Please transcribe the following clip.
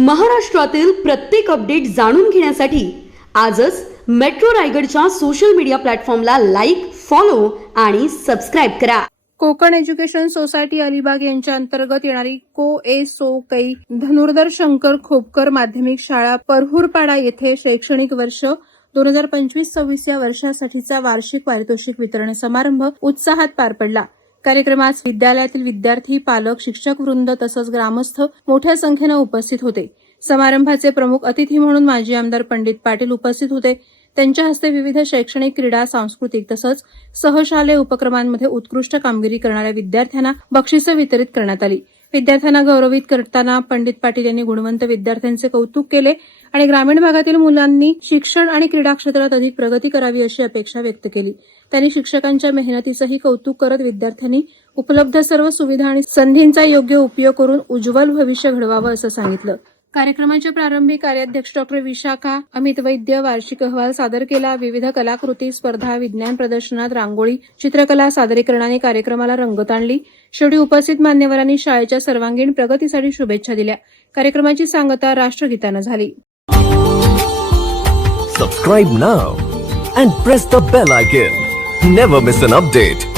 महाराष्ट्रातील प्रत्येक अपडेट जाणून घेण्यासाठी आजच मेट्रो रायगडच्या सोशल मीडिया प्लॅटफॉर्मला लाईक फॉलो आणि सबस्क्राईब करा. कोकण एज्युकेशन सोसायटी अलिबाग यांच्या अंतर्गत येणारी को ए सो कै धनुर्धर शंकर खोपकर माध्यमिक शाळा परहुरपाडा येथे शैक्षणिक वर्ष दोन हजार पंचवीस सव्वीस या वर्षासाठीचा वार्षिक पारितोषिक वितरण समारंभ उत्साहात पार पडला. कार्यक्रमास विद्यालयातील विद्यार्थी पालक शिक्षक वृंद तसंच ग्रामस्थ मोठ्या संख्येनं उपस्थित होते. समारंभाचे प्रमुख अतिथी म्हणून माजी आमदार पंडित पाटील उपस्थित होते. त्यांच्या हस्ते विविध शैक्षणिक क्रीडा सांस्कृतिक तसंच सहशालेय उपक्रमांमध्ये उत्कृष्ट कामगिरी करणाऱ्या विद्यार्थ्यांना बक्षिसं वितरित करण्यात आली. विद्यार्थ्यांना गौरवित करताना पंडित पाटील यांनी गुणवंत विद्यार्थ्यांचे कौतुक केले आणि ग्रामीण भागातील मुलांनी शिक्षण आणि क्रीडा क्षेत्रात अधिक प्रगती करावी अशी अपेक्षा व्यक्त केली. त्यांनी शिक्षकांच्या मेहनतीचंही कौतुक करत विद्यार्थ्यांनी उपलब्ध सर्व सुविधा आणि संधींचा योग्य उपयोग करून उज्ज्वल भविष्य घडवावं असं सांगितलं. कार्यक्रमाच्या प्रारंभी कार्याध्यक्ष डॉक्टर विशाखा अमित वैद्य वार्षिक अहवाल सादर केला. विविध कलाकृती स्पर्धा विज्ञान प्रदर्शनात रांगोळी चित्रकला सादरीकरणाने कार्यक्रमाला रंगत आणली. शेवटी उपस्थित मान्यवरांनी शाळेच्या सर्वांगीण प्रगतीसाठी शुभेच्छा दिल्या. कार्यक्रमाची सांगता राष्ट्रगीतानं झाली. Subscribe now and press the bell icon never miss an update